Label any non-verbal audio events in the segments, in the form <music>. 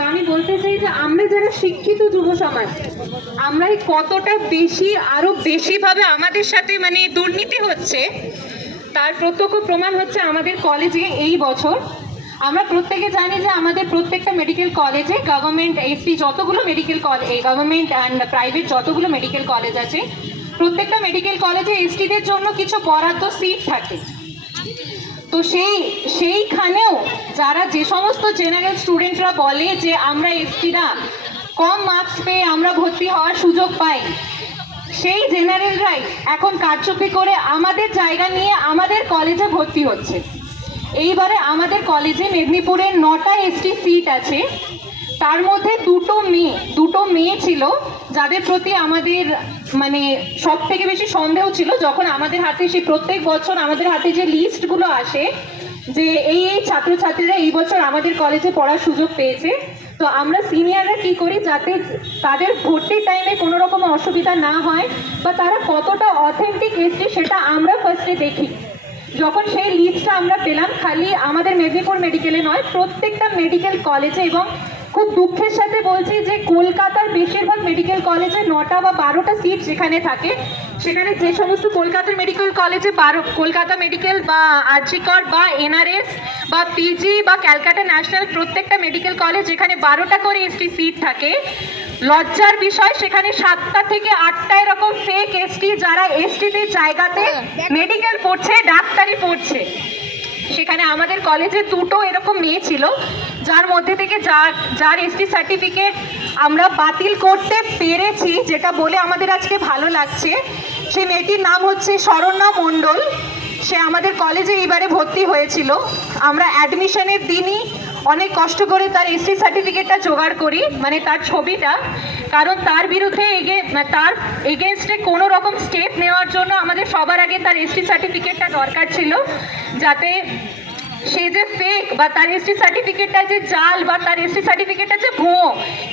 তো আমি বলতে চাই যে আমরা যারা শিক্ষিত যুব সমাজ আমরাই কতটা বেশি আরও বেশিভাবে আমাদের সাথে মানে দুর্নীতি হচ্ছে তার প্রত্যক্ষ প্রমাণ হচ্ছে আমাদের কলেজে এই বছর আমরা প্রত্যেকে জানি যে আমাদের প্রত্যেকটা মেডিকেল কলেজে গভর্নমেন্ট এসি যতগুলো medical college government and private যতগুলো মেডিকেল কলেজ আছে প্রত্যেকটা মেডিকেল কলেজে এসটিদের জন্য কিছু বরাদ্দ সিট থাকে তো সেই সেইখানেও যারা যে সমস্ত জেনারেল স্টুডেন্টরা বলে যে আমরা এসটিরা কম মার্কস পেয়ে আমরা ভর্তি হওয়ার সুযোগ পাই সেই জেনারেলরাই এখন কারচুপি করে আমাদের জায়গা নিয়ে আমাদের কলেজে ভর্তি হচ্ছে এইবারে আমাদের কলেজে মেদিনীপুরের নটা এসটি সিট আছে তার মধ্যে দুটো মেয়ে দুটো মেয়ে ছিল যাদের প্রতি আমাদের মানে সব থেকে বেশি সন্দেহ ছিল যখন আমাদের হাতে সে প্রত্যেক বছর আমাদের হাতে যে লিস্টগুলো আসে যে এই এই ছাত্রছাত্রীরা এই বছর আমাদের কলেজে পড়ার সুযোগ পেয়েছে তো আমরা সিনিয়ররা কি করি যাতে তাদের ভর্তির টাইমে কোনো রকম অসুবিধা না হয় বা তারা কতটা অথেন্টিক এসছে সেটা আমরা ফার্স্টে দেখি যখন সেই লিস্টটা আমরা পেলাম খালি আমাদের মেদিনীপুর মেডিকেলে নয় প্রত্যেকটা মেডিকেল কলেজে এবং খুব দুঃখের সাথে বলছি যে কলকাতার বেশিরভাগ মেডিকেল কলেজে নটা বা বারোটা সিট যেখানে থাকে সেখানে যে সমস্ত কলকাতার মেডিকেল কলেজে বারো কলকাতা মেডিকেল বা আর্জিকর বা এনআরএস বা পিজি বা ক্যালকাটা ন্যাশনাল প্রত্যেকটা মেডিকেল কলেজ যেখানে বারোটা করে এসটি সিট থাকে লজ্জার বিষয় সেখানে সাতটা থেকে আটটা এরকম ফেক এসটি যারা এসটিতে জায়গাতে মেডিকেল হ্যাঁ, পড়ছে ডাক্তারি পড়ছে সেখানে আমাদের কলেজে দুটো এরকম মেয়ে ছিল যার মধ্যে থেকে যার যার এসটি সার্টিফিকেট আমরা বাতিল করতে পেরেছি যেটা বলে আমাদের আজকে ভালো লাগছে সেই মেয়েটির নাম হচ্ছে শরণ্যা মণ্ডল সে আমাদের কলেজে এইবারে ভর্তি হয়েছিল আমরা অ্যাডমিশনের দিনই অনেক কষ্ট করে তার এসটি সার্টিফিকেটটা জোগাড় করি মানে তার ছবিটা কারণ তার বিরুদ্ধে এগে মানে তার এগেনস্টে কোনো রকম স্টেপ নেওয়ার জন্য আমাদের সবার আগে তার এসটি সার্টিফিকেটটা দরকার ছিল যাতে সেই যে ফেক বা তার এসটি সার্টিফিকেটটা যে জাল বা তার এসটি সার্টিফিকেটটা যে ভুয়ো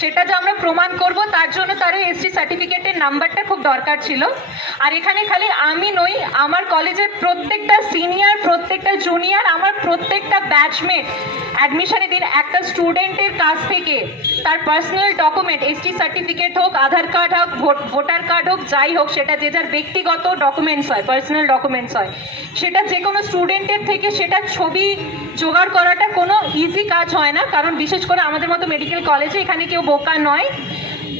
সেটা যে আমরা প্রমাণ করব তার জন্য তারও এসটি সার্টিফিকেটের নাম্বারটা খুব দরকার ছিল আর এখানে খালি আমি নই আমার কলেজের প্রত্যেকটা সিনিয়র প্রত্যেকটা জুনিয়র আমার প্রত্যেকটা ব্যাচমেট অ্যাডমিশনের দিন একটা স্টুডেন্টের কাছ থেকে তার পার্সোনাল ডকুমেন্ট এসটি সার্টিফিকেট হোক আধার কার্ড হোক ভোটার কার্ড হোক যাই হোক সেটা যে যার ব্যক্তিগত ডকুমেন্টস হয় পার্সোনাল ডকুমেন্টস হয় সেটা যে কোনো স্টুডেন্টের থেকে সেটা ছবি জোগাড় করাটা কোনো ইজি কাজ হয় না কারণ বিশেষ করে আমাদের মতো মেডিকেল কলেজে এখানে কেউ বোকা নয়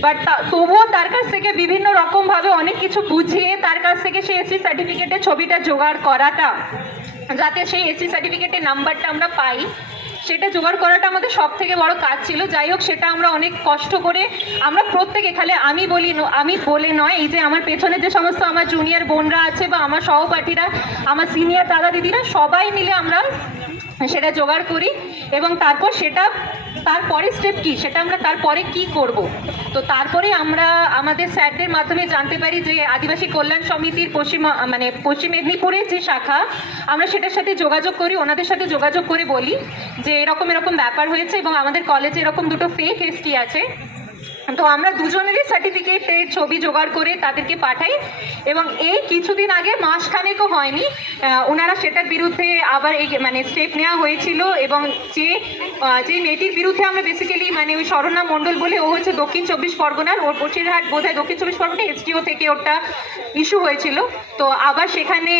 বাট তবুও তার কাছ থেকে বিভিন্ন রকমভাবে অনেক কিছু বুঝিয়ে তার কাছ থেকে সেই এসি সার্টিফিকেটের ছবিটা জোগাড় করাটা যাতে সেই এসি সার্টিফিকেটের নাম্বারটা আমরা পাই সেটা জোগাড় করাটা আমাদের সব থেকে বড় কাজ ছিল যাই হোক সেটা আমরা অনেক কষ্ট করে আমরা প্রত্যেকে খালে আমি বলি আমি বলে নয় এই যে আমার পেছনে যে সমস্ত আমার জুনিয়র বোনরা আছে বা আমার সহপাঠীরা আমার সিনিয়র দাদা দিদিরা সবাই মিলে আমরা সেটা জোগাড় করি এবং তারপর সেটা তারপরে স্টেপ কি সেটা আমরা তারপরে কি করব তো তারপরে আমরা আমাদের স্যারদের মাধ্যমে জানতে পারি যে আদিবাসী কল্যাণ সমিতির পশ্চিম মানে পশ্চিম মেদিনীপুরের যে শাখা আমরা সেটার সাথে যোগাযোগ করি ওনাদের সাথে যোগাযোগ করে বলি যে এরকম এরকম ব্যাপার হয়েছে এবং আমাদের কলেজে এরকম দুটো ফেক এসটি আছে তো আমরা দুজনেরই সার্টিফিকেটের ছবি জোগাড় করে তাদেরকে পাঠাই এবং এই কিছুদিন আগে মাসখানেকও হয়নি ওনারা সেটার বিরুদ্ধে আবার এই মানে স্টেপ নেওয়া হয়েছিল এবং যে যে মেয়েটির বিরুদ্ধে আমরা বেসিক্যালি মানে ওই স্মরণা মণ্ডল বলে ও হচ্ছে দক্ষিণ চব্বিশ পরগনার ওর বসিরহাট বোধ হয় দক্ষিণ চব্বিশ পরগনা এসডিও থেকে ওটা ইস্যু হয়েছিল তো আবার সেখানে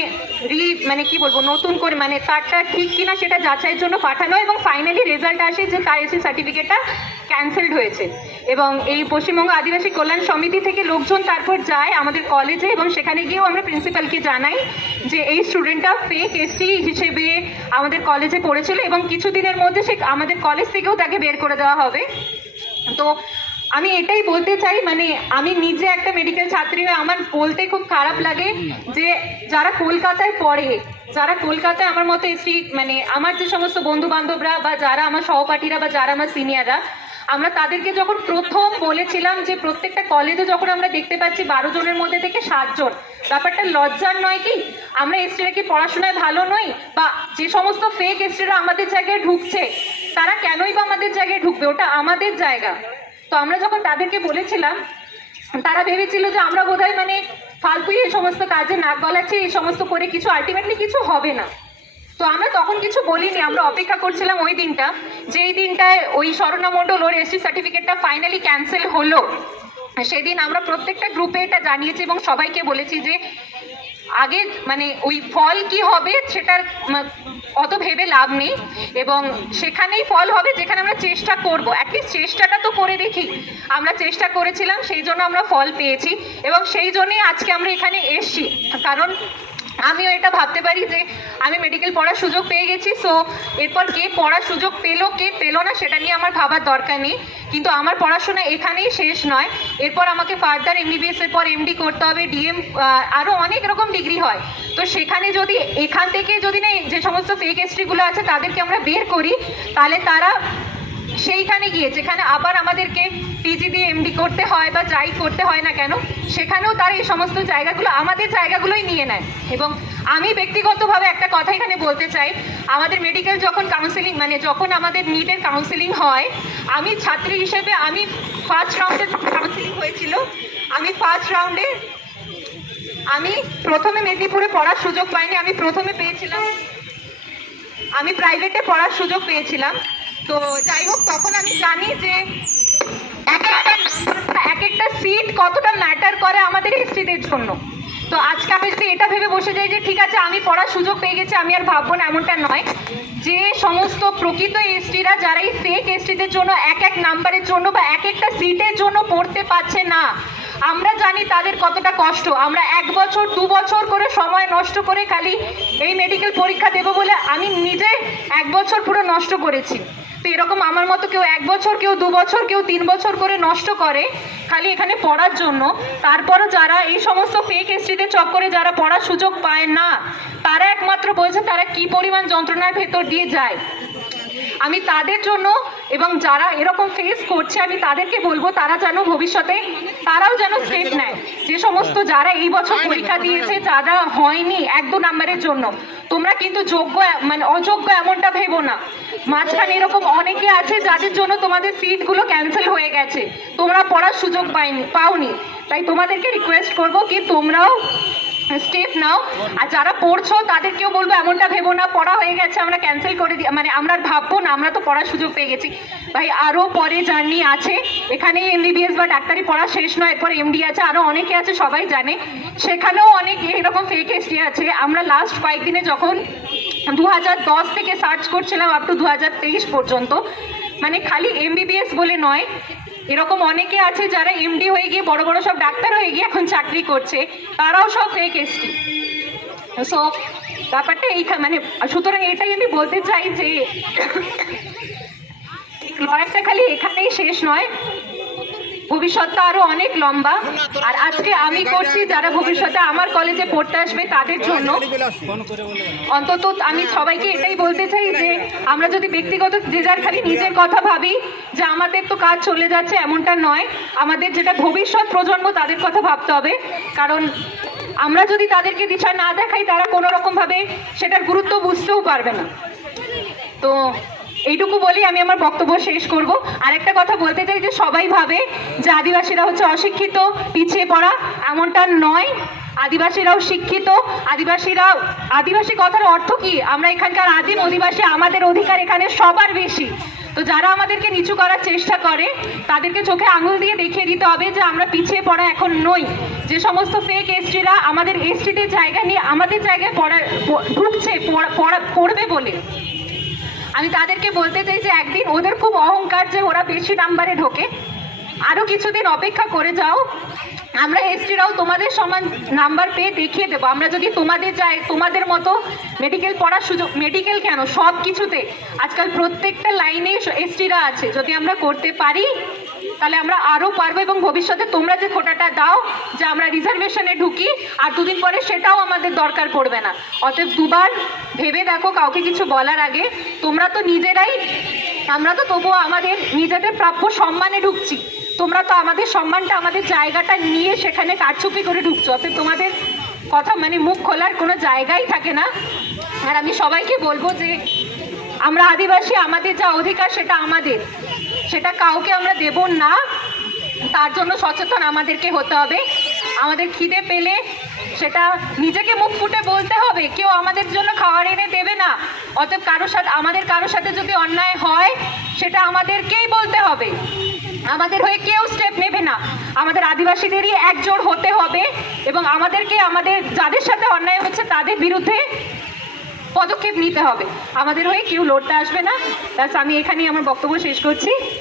রি মানে কি বলবো নতুন করে মানে তারটা ঠিক কিনা সেটা যাচাইয়ের জন্য পাঠানো এবং ফাইনালি রেজাল্ট আসে যে তার এসে সার্টিফিকেটটা ক্যান্সেলড হয়েছে এবং এই পশ্চিমবঙ্গ আদিবাসী কল্যাণ সমিতি থেকে লোকজন তারপর যায় আমাদের কলেজে এবং সেখানে গিয়েও আমরা প্রিন্সিপালকে জানাই যে এই স্টুডেন্টটা ফেক এসটি হিসেবে আমাদের কলেজে পড়েছিল এবং কিছুদিনের মধ্যে সে আমাদের কলেজ থেকেও তাকে বের করে দেওয়া হবে তো আমি এটাই বলতে চাই মানে আমি নিজে একটা মেডিকেল ছাত্রী হয়ে আমার বলতে খুব খারাপ লাগে যে যারা কলকাতায় পড়ে যারা কলকাতায় আমার মতো এসি মানে আমার যে সমস্ত বন্ধু বান্ধবরা বা যারা আমার সহপাঠীরা বা যারা আমার সিনিয়ররা আমরা তাদেরকে যখন প্রথম বলেছিলাম যে প্রত্যেকটা কলেজে যখন আমরা দেখতে পাচ্ছি বারো জনের মধ্যে থেকে সাতজন ব্যাপারটা লজ্জার নয় কি আমরা এসটিরা কি পড়াশোনায় ভালো নই বা যে সমস্ত ফেক এসটিরা আমাদের জায়গায় ঢুকছে তারা কেনই বা আমাদের জায়গায় ঢুকবে ওটা আমাদের জায়গা তো আমরা যখন তাদেরকে বলেছিলাম তারা ভেবেছিল যে আমরা বোধহয় মানে ফালতুই এই সমস্ত কাজে নাক গলাচ্ছি এই সমস্ত করে কিছু আলটিমেটলি কিছু হবে না তো আমরা তখন কিছু বলিনি আমরা অপেক্ষা করছিলাম ওই দিনটা যেই দিনটায় ওই স্বর্ণা মন্ডল ওর এসসি সার্টিফিকেটটা ফাইনালি ক্যান্সেল হলো সেদিন আমরা প্রত্যেকটা গ্রুপে এটা জানিয়েছি এবং সবাইকে বলেছি যে আগে মানে ওই ফল কি হবে সেটার অত ভেবে লাভ নেই এবং সেখানেই ফল হবে যেখানে আমরা চেষ্টা করব অ্যাটলিস্ট চেষ্টাটা তো করে দেখি আমরা চেষ্টা করেছিলাম সেই জন্য আমরা ফল পেয়েছি এবং সেই জন্যেই আজকে আমরা এখানে এসছি কারণ আমিও এটা ভাবতে পারি যে আমি মেডিকেল পড়ার সুযোগ পেয়ে গেছি সো এরপর কে পড়ার সুযোগ পেলো কে পেলো না সেটা নিয়ে আমার ভাবার দরকার নেই কিন্তু আমার পড়াশোনা এখানেই শেষ নয় এরপর আমাকে ফার্দার এমবিবিএস এর পর এমডি করতে হবে ডিএম আরও অনেক রকম ডিগ্রি হয় তো সেখানে যদি এখান থেকে যদি না যে সমস্ত ফেক হিস্ট্রিগুলো আছে তাদেরকে আমরা বের করি তাহলে তারা সেইখানে গিয়ে যেখানে আবার আমাদেরকে করতে হয় বা যাই করতে হয় না কেন সেখানেও তারা এই সমস্ত জায়গাগুলো আমাদের জায়গাগুলোই নিয়ে নেয় এবং আমি ব্যক্তিগতভাবে একটা কথা এখানে বলতে চাই আমাদের মেডিকেল যখন কাউন্সেলিং মানে যখন আমাদের নিটের কাউন্সেলিং হয় আমি ছাত্রী হিসেবে আমি ফার্স্ট রাউন্ডে কাউন্সেলিং হয়েছিল আমি ফার্স্ট রাউন্ডে আমি প্রথমে মেদিনীপুরে পড়ার সুযোগ পাইনি আমি প্রথমে পেয়েছিলাম আমি প্রাইভেটে পড়ার সুযোগ পেয়েছিলাম তো যাই হোক তখন আমি জানি যে এক একটা এক একটা সিট কতটা ম্যাটার করে আমাদের হিস্ট্রিদের জন্য তো আজকে আমি যদি এটা ভেবে বসে যাই যে ঠিক আছে আমি পড়ার সুযোগ পেয়ে গেছি আমি আর ভাববো না এমনটা নয় যে সমস্ত প্রকৃত এসটিরা যারা এই ফেক এসটিদের জন্য এক এক নাম্বারের জন্য বা এক একটা সিটের জন্য পড়তে পারছে না আমরা জানি তাদের কতটা কষ্ট আমরা এক বছর দু বছর করে সময় নষ্ট করে খালি এই মেডিকেল পরীক্ষা দেব বলে আমি নিজে এক বছর পুরো নষ্ট করেছি তো এরকম আমার মতো কেউ এক বছর কেউ দু বছর কেউ তিন বছর করে নষ্ট করে খালি এখানে পড়ার জন্য তারপরও যারা এই সমস্ত ফেক এসটিদের চক্করে যারা পড়ার সুযোগ পায় না তারা একমাত্র বলছে তারা কি পরিমাণ যন্ত্রণার ভেতর দিয়ে যায় আমি তাদের জন্য এবং যারা এরকম ফেস করছে আমি তাদেরকে বলবো তারা যেন ভবিষ্যতে তারাও যেন স্টেপ নেয় যে সমস্ত যারা এই বছর পরীক্ষা দিয়েছে যারা হয়নি এক দু নাম্বারের জন্য তোমরা কিন্তু যোগ্য মানে অযোগ্য এমনটা ভেবো না মাঝখানে এরকম অনেকে আছে যাদের জন্য তোমাদের সিটগুলো ক্যান্সেল হয়ে গেছে তোমরা পড়ার সুযোগ পাইনি পাওনি তাই তোমাদেরকে রিকোয়েস্ট করবো কি তোমরাও স্টেপ নাও আর যারা পড়ছো তাদেরকেও বলবো এমনটা ভেবো না পড়া হয়ে গেছে আমরা ক্যান্সেল করে দিই মানে আমরা ভাববো না আমরা তো পড়ার সুযোগ পেয়ে গেছি ভাই আরও পরে জার্নি আছে এখানে এমবিবিএস বা ডাক্তারি পড়া শেষ নয় এরপর এমডি আছে আরও অনেকে আছে সবাই জানে সেখানেও অনেক এরকম ফেক হিস্ট্রি আছে আমরা লাস্ট কয়েকদিনে যখন দু থেকে সার্চ করছিলাম আপ টু দু পর্যন্ত মানে খালি এমবিবিএস বলে নয় এরকম অনেকে আছে যারা এমডি হয়ে গিয়ে বড় বড় সব ডাক্তার হয়ে গিয়ে এখন চাকরি করছে তারাও সব ফেক এসটি সো ব্যাপারটা এই মানে সুতরাং এটাই আমি বলতে চাই যে লয়ারটা <coughs> খালি এখানেই শেষ নয় ভবিষ্যৎটা আরো অনেক লম্বা আর আজকে আমি করছি যারা ভবিষ্যতে আমার কলেজে পড়তে আসবে তাদের জন্য অন্তত আমি সবাইকে এটাই বলতে চাই যে আমরা যদি ব্যক্তিগত যে যার খালি নিজের কথা ভাবি যে আমাদের তো কাজ চলে যাচ্ছে এমনটা নয় আমাদের যেটা ভবিষ্যৎ প্রজন্ম তাদের কথা ভাবতে হবে কারণ আমরা যদি তাদেরকে দিশা না দেখাই তারা কোনো রকমভাবে সেটার গুরুত্ব বুঝতেও পারবে না তো এইটুকু বলি আমি আমার বক্তব্য শেষ করব আর একটা কথা বলতে চাই যে সবাই ভাবে যে আদিবাসীরা হচ্ছে অশিক্ষিত পিছিয়ে পড়া এমনটা নয় আদিবাসীরাও শিক্ষিত আদিবাসীরা আদিবাসী কথার অর্থ কি আমরা এখানকার আদিম অধিবাসী আমাদের অধিকার এখানে সবার বেশি তো যারা আমাদেরকে নিচু করার চেষ্টা করে তাদেরকে চোখে আঙুল দিয়ে দেখিয়ে দিতে হবে যে আমরা পিছিয়ে পড়া এখন নই যে সমস্ত ফেক এসটিরা আমাদের এসটিদের জায়গা নিয়ে আমাদের জায়গায় পড়া ঢুকছে পড়বে বলে আমি তাদেরকে বলতে চাই যে একদিন ওদের খুব অহংকার যে ওরা বেশি নাম্বারে ঢোকে আরও কিছুদিন অপেক্ষা করে যাও আমরা এসটিরাও তোমাদের সমান নাম্বার পেয়ে দেখিয়ে দেবো আমরা যদি তোমাদের যাই তোমাদের মতো মেডিকেল পড়ার সুযোগ মেডিকেল কেন সব কিছুতে আজকাল প্রত্যেকটা লাইনে এসটিরা আছে যদি আমরা করতে পারি তাহলে আমরা আরও পারবো এবং ভবিষ্যতে তোমরা যে কোটাটা দাও যে আমরা রিজার্ভেশনে ঢুকি আর দুদিন পরে সেটাও আমাদের দরকার পড়বে না অতএব দুবার ভেবে দেখো কাউকে কিছু বলার আগে তোমরা তো নিজেরাই আমরা তো তবুও আমাদের নিজেদের প্রাপ্য সম্মানে ঢুকছি তোমরা তো আমাদের সম্মানটা আমাদের জায়গাটা নিয়ে সেখানে কারচুপি করে ঢুকছো অতএব তোমাদের কথা মানে মুখ খোলার কোনো জায়গাই থাকে না আর আমি সবাইকে বলবো যে আমরা আদিবাসী আমাদের যা অধিকার সেটা আমাদের সেটা কাউকে আমরা দেব না তার জন্য সচেতন আমাদেরকে হতে হবে আমাদের খিদে পেলে সেটা নিজেকে মুখ ফুটে বলতে হবে কেউ আমাদের জন্য খাওয়ার এনে দেবে না অতএব কারোর সাথে আমাদের কারোর সাথে যদি অন্যায় হয় সেটা আমাদেরকেই বলতে হবে আমাদের হয়ে কেউ স্টেপ নেবে না আমাদের আদিবাসীদেরই একজোট হতে হবে এবং আমাদেরকে আমাদের যাদের সাথে অন্যায় হচ্ছে তাদের বিরুদ্ধে পদক্ষেপ নিতে হবে আমাদের হয়ে কেউ লড়তে আসবে না ব্যাস আমি এখানেই আমার বক্তব্য শেষ করছি